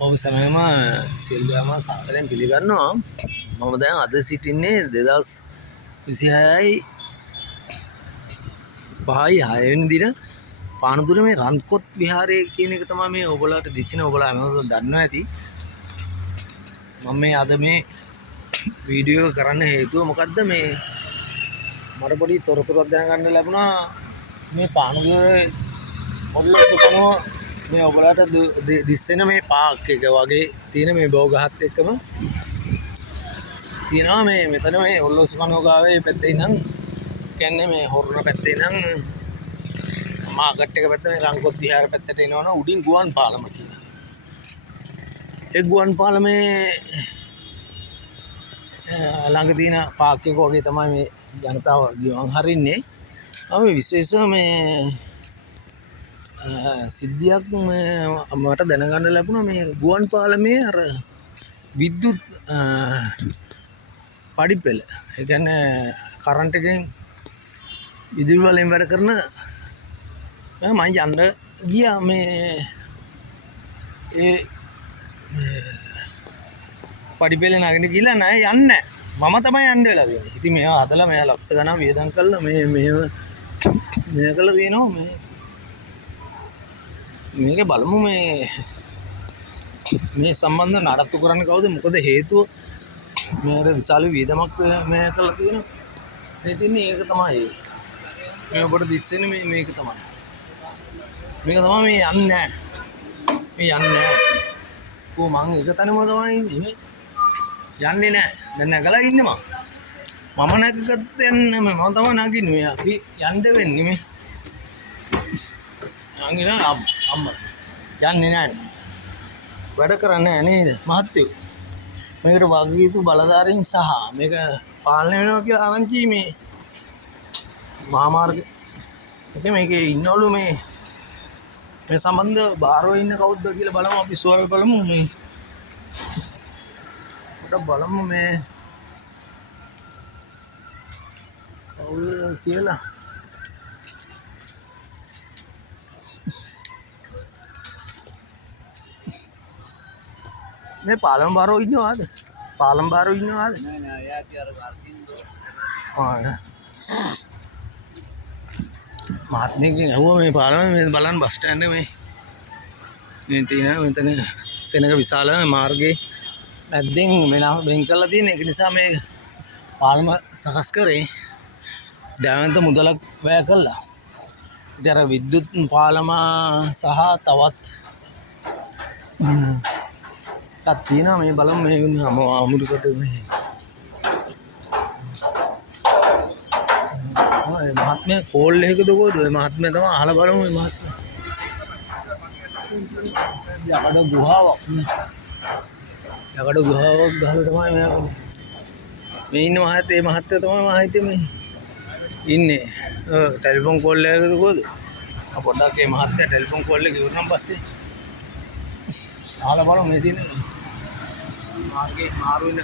ඔබ සැමම සිල්වම සාදරයෙන් පිළිගන්නවා. මම දැන් අද සිටින්නේ 2026යි 5යි 6 වෙනි දින පානදුර මේ රන්කොත් විහාරය කියන එක තමයි මේ ඔයගොල්ලන්ට දිසින ඔයගොල්ලෝ හැමෝටම දන්නවා ඇති. මම මේ අද මේ වීඩියෝ එක කරන්න හේතුව මොකද්ද මේ මට පොඩි තොරතුරක් දැනගන්න ලැබුණා මේ පානදුරේ ඔල්ලසුකනෝ මේ ඔයගොල්ලන්ට දිස්සෙන මේ පාක් එක වගේ තියෙන මේ බෝගහත් එක්කම තියෙනවා මේ මෙතන මේ ඔල්ලසුකනෝ ගාවේ පැත්තේ ඉඳන් කියන්නේ මේ හොරණ පැත්තේ ඉඳන් මාකට් එක පැත්තේ මේ රංකොත් විහාර පැත්තට එනවනම් උඩින් ගුවන් පාලම කියලා. ඒ ගුවන් පාලමේ ළඟ තියෙන පාක් එක වගේ තමයි මේ ජනතාව ගියන් හරින්නේ. අපි විශේෂ මේ සිද්ධියක් මට දැනගන්න ලැබුණා මේ ගුවන් පාලමේ අර විද්‍යුත් පඩිපෙළ. ඒ කියන්නේ කරන්ට් එකෙන් විදුලි වලින් වැඩ කරන මම යන්න ගියා මේ ඒ පඩිපෙළ නගින්න ගිහලා නෑ යන්නේ. මම තමයි යන්න වෙලා තියෙන්නේ. ඉතින් මේවා හදලා මෙයා ලක්ෂ ගණන් වියදම් කළා මේ කළා තියෙනවා මේ මේක බලමු මේ සම්බන්ධ නඩත්තු කරන්න කවුද මොකද හේතුව මේකට විශාල වියදමක් මේ කළා තියෙනවා. මේ තින්නේ ඒක තමයි මේ ඔබට දිස්සෙන්නේ මේක තමයි මේ යන්නේ කො මං එක තැනම තමයි ඉන්නේ යන්නේ නැහැ දැන් නැගලා ඉන්නේ මම නැගගත්ත යන්නේ මම තමයි නැගින්නේ මේ අපි යන්න වෙන්නේ මේ යන්නේ අම්මා යන්නේ නැහැ වැඩ කරන්නේ නැහැ නේද මහත්තයෝ මේකට වගේ යුතු බලධාරීන් සහ මේක පාලනය වෙනවා කියලා ආරංචි මේ මහාමාර්ග ඉතින් මේකේ ඉන්නවලු මේ සම්බන්ධ බාරව ඉන්න කවුද කියලා බලමු අපි සුවය බලමු මේ කොට බලමු මේ කවුද කියලා මේ පාලම් බාරෝ ඉන්නවද? පාලම් බාරෝ ඉන්නවද? නෑ යාති අර ගාර්කින් මහත්මයෙක්ගෙන් අහුවා මේ පාලම මේ බලන්න බස් ස්ටෑන්ඩ් එක මේ තියෙන මෙතන සෙනඟ විශාල මාර්ගයේ මැද්දෙන් වෙන් කරලා තියෙන ඒක නිසා මේ පාලම සකස් කරේ දැවැන්ත මුදලක් වැය කළා. ඉතින් අර විද්‍යුත් පාලම සහ තවත් තියෙනවා මේ බලමු මේ අමුඩුකට මේ මහත්මයා කෝල් එකකද කොහොද ඔය මහත්මයා තමයි අහලා බලමු මේ මහත්මයා යකඩ ගුහාවක් ගහලා තමයි මෙයා මේ ඉන්න මහත්තයා තමයි මම හිතේ මේ ඉන්නේ ටෙලිෆෝන් කෝල් එකකද කොහොද පොඩ්ඩක් මේ මහත්තයා ටෙලිෆෝන් කෝල් එක ඉවරනම් පස්සේ අහලා බලමු මේ තියෙන මාර්ගේ මාරු වෙන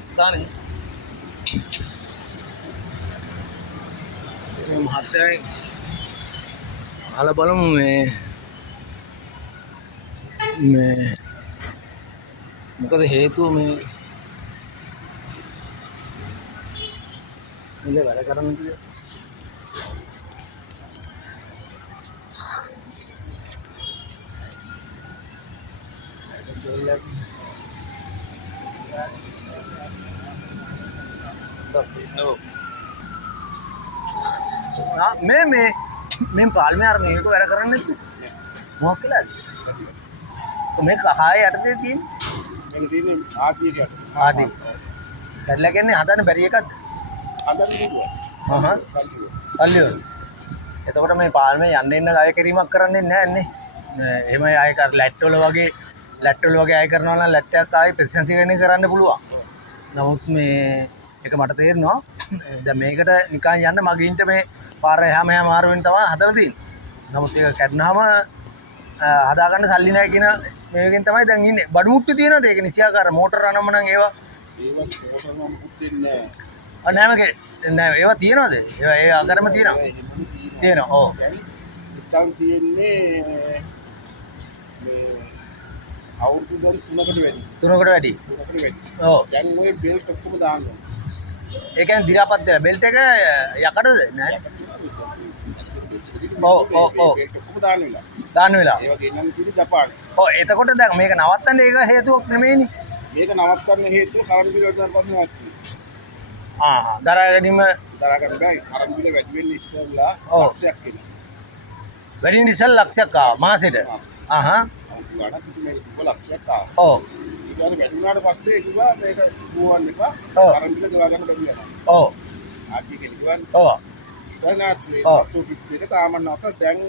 ස්ථානේ මේ මහත්තයා අහලා බලමු මේ මොකද හේතුව මේ වැඩ කරන්න තිය මේ පාලමේ අර මේක වැඩ කරන්නේ නැද්ද මොකක් කියලාද මේක හාය යටතේ තියෙන්නේ මේක තියෙන්නේ ආටි කඩලා කියන්නේ හදන්න බැරි එකක්ද හදන්න පුළුවන් සල්ලි වල එතකොට මේ පාලමේ යන්න එන්න ගාය කිරීමක් කරන්නේ නැහැ එහෙම ආයෙ කර ලැට් වල වගේ ආයෙ කරනවා නම් ලැට් එකක් ආයෙ ප්‍රතිසංසි වෙන කරන්න පුළුවන් නමුත් මේ ඒක මට තේරෙනවා දැන් මේකට නිකන් යන්න මගින්ට මේ පාර එහා මෙහා මාරු වෙන තමයි හදලා තියෙන්නේ. නමුත් ඒක කැඩුනහම හදාගන්න සල්ලි නැහැ කියන මේකෙන් තමයි දැන් ඉන්නේ. බඩු මුට්ටු තියෙනවද? ඒක නිසියාකාර මෝටර අනම්මනම් ඒවා මෝටර නම් මුකුත් දෙන්නේ නැහැ. නෑ ඒවා තියෙනවද? ඒ අගරම තියෙනවා. තියෙනවා. ඔව්. නිකන් තියෙන්නේ 3කට වැඩි. ඔව්. දැන් ඔය බෙල්ට් ඔක්කොම දාන්න ඕන. ඒ කියන්නේ දි รา පත් වෙලා බෙල්ට් එක යකඩද නෑ. ඔව් බෙල්ට් ඔක්කොම දාන්න වෙලා. දාන්න වෙලා. ඒවා ගෙන්නන්න කිව්වේ ජපානේ. ඔව් එතකොට දැන් මේක නවත්තන්න ඒක හේතුවක් නෙමෙයිනේ. මේක නවත්තන්න හේතුව කරන්ට් බිල වලට පස්සේ ආ දරා ගැනීම දරා ගන්න බෑ. කරන්ට් බිල වැඩි වෙන්න ඉස්සෙල්ලා ඔව්. ලක්ෂයක් එනවා. වැඩි වෙන ඉස්සෙල් ලක්ෂයක් ආවා මාසෙට. ආහ්. ගානක් කිතුනේ ලක්ෂයක් ආවා. ඔව්. ඊට පස්සේ වැඩි වුණාට පස්සේ කිව්වා මේක ගුවන් එපා. ඔව්. කරන්ට් බිල ගෙවා ගන්න බැරි වෙනවා. ඔව්. ආර්ථික කිව්වන්. ඔව්. දැනත් මේ ඔව්. වස්තු පිට එක තාම නැවත දැන්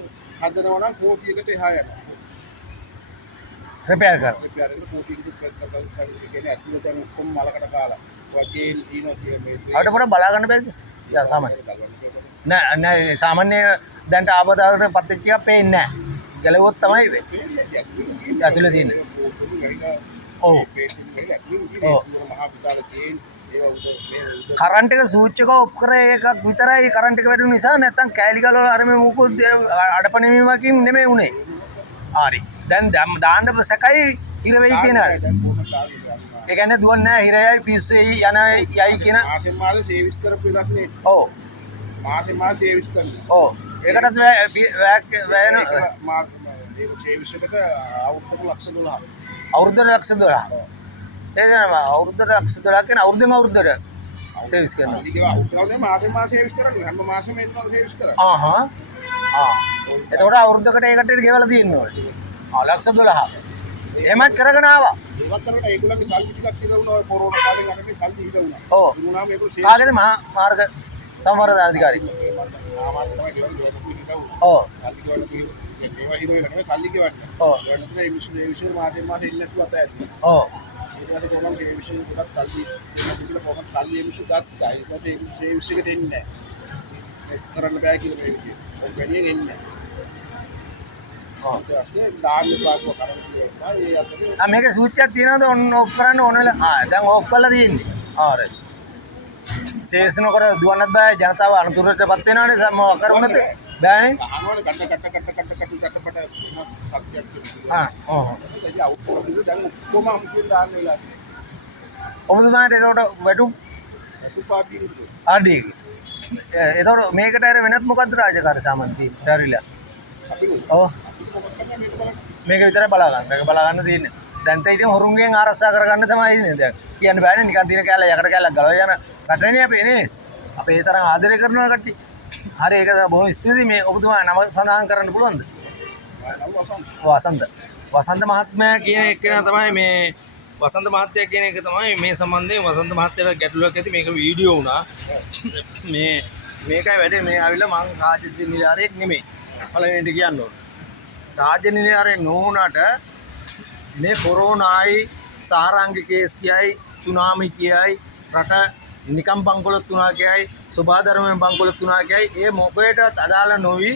හදනවා නම් කෝටියකට එහා යනවා. රිපෙයාර් කරලා. රිපෙයාර් එක කෝටියකට කතා කියන්නේ ඇතුළේ දැන් ඔක්කොම මලකට කාලා. වචේන් තියෙනවා මේ අපිට පොඩ්ඩක් බලා ගන්න බැරිද? යා සාමාන්‍ය. නෑ නෑ සාමාන්‍ය දැන්ට ආපදාවට පත් වෙච්ච එක පේන්නේ නෑ. ගැලවුවොත් තමයි වෙන්නේ. ඇතුළේ තියෙන්නේ. ඔව්. මහා විශාල තියෙන ඒවා උඩ කරන්ට් එක ස්විච් එක ඔෆ් කර එකක් විතරයි කරන්ට් එක වැඩි නිසා නැත්තම් කෑලි ගල වල අර මේ මුකුත් අඩපණීමකින් නෙමෙයි උනේ. හරි. දැන් දාන්න සැකයි ඉර වෙයි කියනවා. ඒ කියන්නේ දුවන්නේ නැහැ හිරයයි පිස්සෙයි යන යයි කියන මාසෙන් මාස සේවිස් කරපු එකක් නේ. ඔව්. මාසෙන් මාස සේවිස් කරනවා. ඔව්. ඒකටත් වැය ඒක සේවිස් එකට අවුරුද්දක ලක්ෂ 12ක්. අවුරුද්දට ලක්ෂ 12. එතනම අවුරුද්දට ලක්ෂ 12 කියන අවුරුද්දෙන් අවුරුද්දට සර්විස් කරනවා. ඒක අවුරුද්දේ මාසෙන් මාස සේවිස් කරන්නේ. හැම මාසෙම මේක සේවිස් කරනවා. ආහා. එතකොට අවුරුද්දකට ඒකට ගෙවලා තියෙන්න ඕනේ. ලක්ෂ 12. එහෙමත් කරගෙන ආවා. ඒවත් කරලා ඒගොල්ලන්ගේ සල්ලි ටිකක් ඉරවුණා ඔය කොරෝනා කාලේ යනකම් සල්ලි ඉරවුණා. ඔව්. ඉරුණාම ඒගොල්ලෝ කාගේද මහා මාර්ග සමවරද අධිකාරී. ආමාත් තමයි ගෙවන්නේ ඉරවුණා. ඔව්. සල්ලි ගෙවන්න ඒවා හිරුවෙලා නෙමෙයි සල්ලි ගෙවන්නේ. ඔව්. ගෙවන්න තමයි මේ විශ්ව මාසෙන් මාස ඉන්නේ නැතුව අතයි. ඔව්. ඊට පස්සේ කොහොමද මේ විශ්ව ගොඩක් සල්ලි ඉතින් කොහොමද සල්ලි විශ්ව ගත්තා. ඊට පස්සේ මේ විශ්ව එකට එන්නේ නැහැ. කරන්න බෑ කියලා මේ විදිහට. ඔය වැඩියෙන් එන්නේ නැහැ. මේක ස්විච් එකක් තියෙනවද ඔන්න ඔෆ් කරන්න ඕනලා දැන් ඔෆ් කරලා තියෙන්නේ ආරයි සේස් නොකර දුවන්නත් බෑ ජනතාව අනතුරටපත් වෙනවනේ මොකක් කරුණාද බෑනේ අහනවනේ කට්ට ඔව් දැන් ඔක්කොම අමුතුවෙන් දාන්න වෙලා ඔබතුමාට ඒකට වැටු පාටි ආඩි ඒතකොට මේකට අර වෙනත් මොකද්ද රාජකාරී සාමාන්‍ය තියෙන්නේ ඩරිලා ඔව් මේක විතරයි බලා ගන්න. මේක බලා ගන්න තියෙන්නේ. දැන් තේ ඉතින් හොරුන්ගෙන් ආරක්ෂා කරගන්න තමයි ඉන්නේ දැන්. කියන්න බෑනේ නිකන් දින කැලේ යකට කැලක් ගලව යන රටනේ අපේ නේ. අපේ ඒ තරම් ආදරය කරනවා කට්ටිය. හරි ඒක බොහොම ස්තුතියි මේ ඔබතුමා නම සඳහන් කරන්න පුළුවන්ද? වසන්ත. වසන්ත මහත්මයා කියන එක තමයි මේ වසන්ත මහත්තයා කියන එක තමයි මේ සම්බන්ධයෙන් වසන්ත මහත්තයාට ගැටලුවක් ඇති මේක වීඩියෝ වුණා. මේකයි වැඩේ මේ ආවිල්ලා මං රාජ්‍ය නිලධාරියෙක් නෙමෙයි. පළවෙනිට කියන්න ඕන. රාජ්‍ය නිලධාරියෙක් නොවුණාට මේ කොරෝනායි සහරාංග කේස් කියයි සුනාමි කියයි රට නිකම් බංකොලොත් වුණා කියයි සබාධර්මයෙන් බංකොලොත් වුණා කියයි ඒ මොකේටත් අදාළ නොවි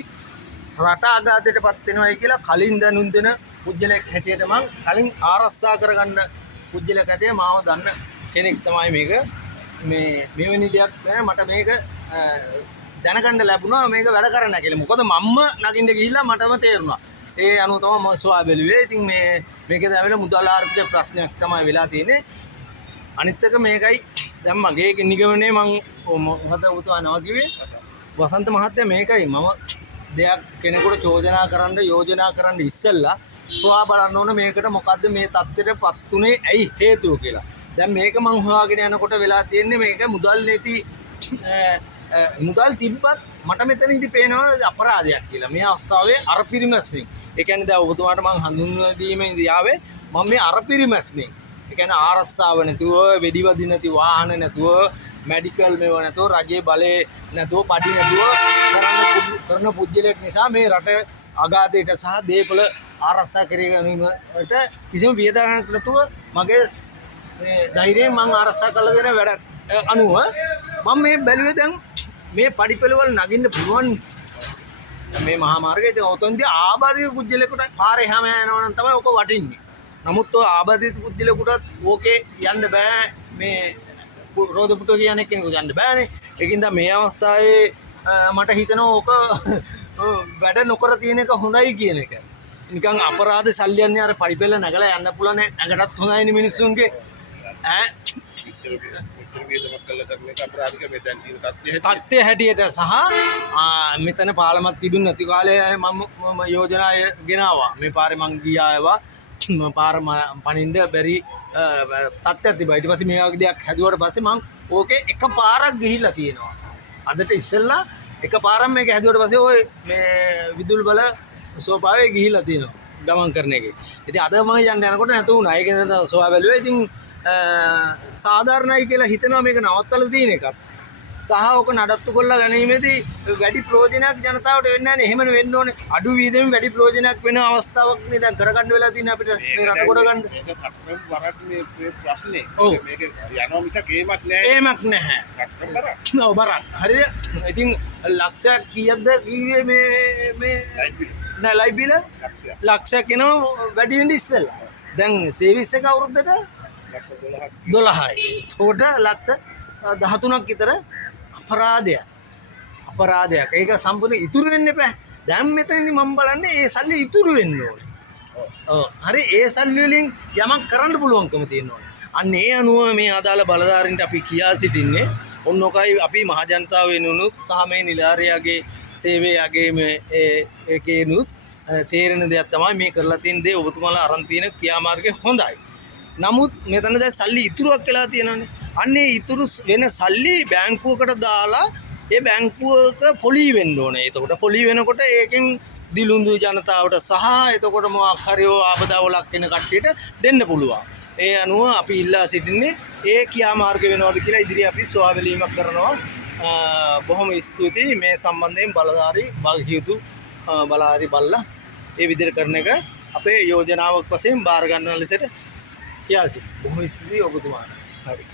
රට ආඝාතයටපත් වෙනවයි කියලා කලින් දැනුම් දෙන පුජ්‍යලයක් හැටියට මං කලින් ආරක්ෂා කරගන්න පුජ්‍යලයක් හැටියට මාව දන්න කෙනෙක් තමයි මේක මේ මෙවැනි දෙයක් මට මේක දැනගන්න ලැබුණා මේක වැඩ කරන්න කියලා. මොකද මම්ම නගින්න ගිහිල්ලා මටම තේරුණා. ඒ අනුව තමයි මම සොයා බැලුවේ. ඉතින් මේකේ දැවෙන මුදල් ආර්ථික ප්‍රශ්නයක් තමයි වෙලා තියෙන්නේ. අනිත් එක මේකයි දැන් මගේ නිගමනයේ මම මොකද උතුවනවා කිව්වේ වසන්ත මහත්තයා මේකයි මම දෙයක් කෙනෙකුට යෝජනා කරන්න ඉස්සෙල්ලා සොයා බලන්න ඕන මේකට මොකද්ද මේ தත්ත්වයටපත් උනේ ඇයි හේතුව කියලා. දැන් මේක මං හොයාගෙන යනකොට වෙලා තියෙන්නේ මේක මුදල් නැති මුදල් තිබ්බත් මට මෙතනදී පේනවා අපරාධයක් කියලා. මේ අවස්ථාවේ අර පිරිමැස්මෙන්. ඒ කියන්නේ දැන් ඔබතුමාට මං හඳුන්වා දීමේදී ආවේ මම මේ අර පිරිමැස්මෙන්. ඒ කියන්නේ ආරක්ෂාව නැතුව, වෙඩිවදි නැති වාහන නැතුව, මෙඩිකල් මේව නැතුව, රජයේ බලය නැතුව, පඩි නැතුව කරන පුජ්‍යලයක් නිසා මේ රට අගාධයට සහ දේපල ආරක්ෂා කර ගැනීමට කිසිම වියදමක් නැතුව මගේ මේ ධෛර්යයෙන් මං ආරක්ෂා කළ දෙන වැඩක් අනුව මම මේ බැලුවේ දැන් මේ පඩිපෙළවල නගින්න පුළුවන් මේ මහා මාර්ගයේ ඉතින් ඔතනදී ආබාධිත පුජ්‍යලයකට පාරේ හැම යනවා නම් තමයි ඔක වටින්නේ. නමුත් ඔය ආබාධිත පුජ්‍යලයකටත් ඕකේ යන්න බෑ මේ රෝද පුටුව කියන කෙනෙකුට යන්න බෑනේ. ඒකින්ද මේ අවස්ථාවේ මට හිතෙනවා ඕක වැඩ නොකර තියෙන එක හොඳයි කියන එක. නිකන් අපරාධ සල්ලි යන්නේ අර පරිපෙල නැගලා යන්න පුළුවන් ඇඟටත් හොඳයිනේ මිනිස්සුන්ගේ ඈ වියදමක් කළා කරන එක අපරාධික මේ දැන් තියෙන තත්ත්වය තත්ත්වය හැටියට සහ මෙතන පාලමක් තිබුණ නැති කාලේ මම යෝජනා ගෙනාවා මේ පාරේ මං ගියා ආවා පාර පනින්න බැරි තත්ත්වයක් තිබා ඊට පස්සේ මේ වගේ දෙයක් හැදුවට පස්සේ මං ඕකේ එක පාරක් ගිහිල්ලා තියෙනවා අදට ඉස්සෙල්ලා එක පාරක් මේක හැදුවට පස්සේ ඔය මේ විදුල් බල සෝපාවේ ගිහිල්ලා තියෙනවා ගමන් කරන එකේ ඉතින් අද මම යන්න යනකොට නැතු වුණා ඒක නේද සෝවා බැලුවා ඉතින් සාධාරණයි කියලා හිතනවා මේක නවත්තලා තියෙන එකත් සහ ඔක නඩත්තු කරලා ගැනීමේදී වැඩි ප්‍රයෝජනයක් ජනතාවට වෙන්නේ නැහැ නේ එහෙමනේ වෙන්න ඕනේ අඩු වීදෙමින් වැඩි ප්‍රයෝජනයක් වෙන අවස්ථාවක් නේ දැන් කරගන්න වෙලා තියෙන අපිට මේ රට කොට ගන්න ඒක රටේ වරක් මේ ප්‍රශ්නේ ඔව්. මේක යනවා මිසක් ගේමක් නෑ එහෙමක් නැහැ රටේ වරක් ඔව් බරක් හරිද ඉතින් ලක්ෂයක් කීයක්ද කීවේ මේ නෑ ලයිට් බිල ලක්ෂයක් ලක්ෂයක් එනවා වැඩි වෙන්න ඉස්සෙල්ලා දැන් සර්විස් එක අවුරුද්දට ලක්ෂ 12ක් 12යි. ඒකට ලක්ෂ 13ක් විතර අපරාධයක්. ඒක සම්පූර්ණ ඉතුරු වෙන්න එපා. දැන් මෙතනදී මම බලන්නේ ඒ සල්ලි ඉතුරු වෙන්න ඕනේ. ඔව්. හරි ඒ සල්ලි වලින් යමක් කරන්න පුළුවන්කම තියෙනවා. අන්න ඒ අනුව මේ අදාළ බලධාරීන්ට අපි කියා සිටින්නේ ඔන්න ඔකයි අපි මහ ජනතාව වෙනුනුත් සහ මේ නිලධාරියාගේ සේවයගේ මේ ඒකේනුත් තේරෙන දෙයක් තමයි මේ කරලා තියෙන දේ ඔබතුමාලා අරන් තියෙන ක්‍රියාමාර්ගය හොඳයි. නමුත් මෙතන දැන් සල්ලි ඉතුරුවක් වෙලා තියෙනවානේ. අන්නේ ඉතුරු වෙන සල්ලි බැංකුවකට දාලා ඒ බැංකුවක පොලී වෙන්න ඕනේ. එතකොට පොලී වෙනකොට ඒකෙන් දිලුඳු ජනතාවට සහ එතකොට මොකක් හරි ආපදාවලක් වෙන කට්ටියට දෙන්න පුළුවන්. ඒ අනුව අපි ඉල්ලා සිටින්නේ ඒ ක්‍රියාමාර්ග වෙනවද කියලා ඉදිරියේ අපි සොයාබැලීමක් කරනවා. බොහොම ස්තුතියි මේ සම්බන්ධයෙන් බලධාරී භාග්‍යවතු බලධාරී බල්ලා ඒ විදිහට කරන එක අපේ යෝජනාවක් වශයෙන් බාර ගන්න ලෙසට කියා සිටිනවා. බොහොම ස්තුතියි ඔබතුමාට. හරි.